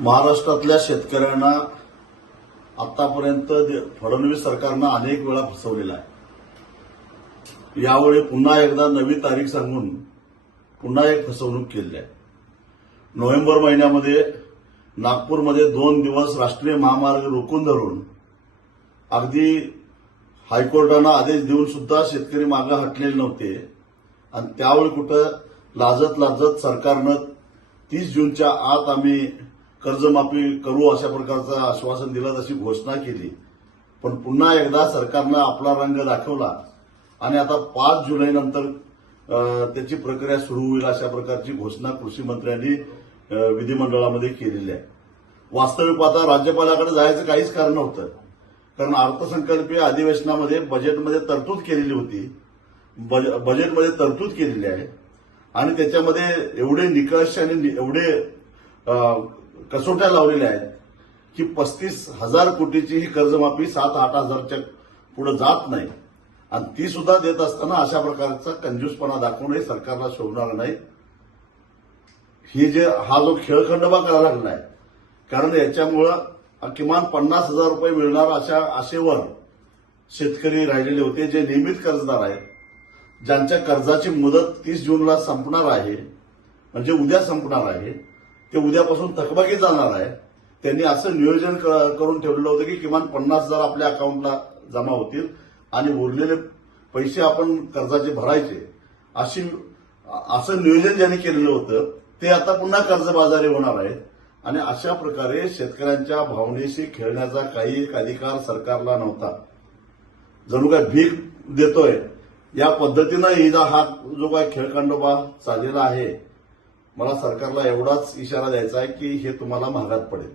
महाराष्ट्रातल्या शेतकऱ्यांना आतापर्यंत फडणवीस सरकारनं अनेक वेळा फसवलेलं आहे। यावेळी पुन्हा एकदा नवी तारीख सांगून पुन्हा एक फसवणूक केली आहे। नोव्हेंबर महिन्यामध्ये नागपूरमध्ये 2 दिवस राष्ट्रीय महामार्ग रोखून धरून अगदी हायकोर्टानं आदेश देऊन सुद्धा शेतकरी मागे हटलेले नव्हते आणि त्यावेळी कुठं लाजत लाजत सरकारनं 30 जूनच्या आत आम्ही कर्जमाफी करू अशा प्रकारचं आश्वासन दिलं, तशी घोषणा केली। पण पुन्हा एकदा सरकारनं आपला रंग दाखवला आणि आता 5 जुलैनंतर त्याची प्रक्रिया सुरू होईल अशा प्रकारची घोषणा कृषी मंत्र्यांनी विधिमंडळामध्ये केलेली आहे। वास्तविक आता राज्यपालाकडे जायचं काहीच कारण नव्हतं, कारण अर्थसंकल्पीय अधिवेशनामध्ये बजेटमध्ये तरतूद केलेली होती, बजेटमध्ये तरतूद केलेली आहे आणि त्याच्यामध्ये एवढे निकष आणि एवढे कसोट्या लावलेल्या आहेत की 35,000 कोटीची ही कर्जमाफी 7-8 हजारच्या पुढे जात नाही आणि ती सुद्धा देत असताना अशा प्रकारचा कंजूसपणा दाखवणे सरकारला शोभणार नाही। हा जो खेळखंडोबा करायला लागलाय, कारण याच्यामुळं किमान 50,000 रुपये मिळणार अशा आशेवर शेतकरी राहिलेले होते, जे नियमित कर्जदार आहेत, ज्यांच्या कर्जाची मुदत 30 जूनला संपणार आहे, म्हणजे उद्या संपणार आहे, ते उद्यापासून थकबाकी जाणार आहे। त्यांनी असं नियोजन करून ठेवलेलं होतं की किमान 50,000 आपल्या अकाउंटला जमा होतील आणि उरलेले पैसे आपण कर्जाचे भरायचे, असं नियोजन ज्यांनी केलेलं होतं ते आता पुन्हा कर्जबाजारी होणार आहे आणि अशा प्रकारे शेतकऱ्यांच्या भावनेशी खेळण्याचा काही अधिकार सरकारला नव्हता। जणू काय भीक देतोय या पद्धतीनं हा जो काय खेळखंडोबा चाललेला आहे, मला सरकारला एवढाच इशारा द्यायचा आहे की हे तुम्हाला महागात पडेल।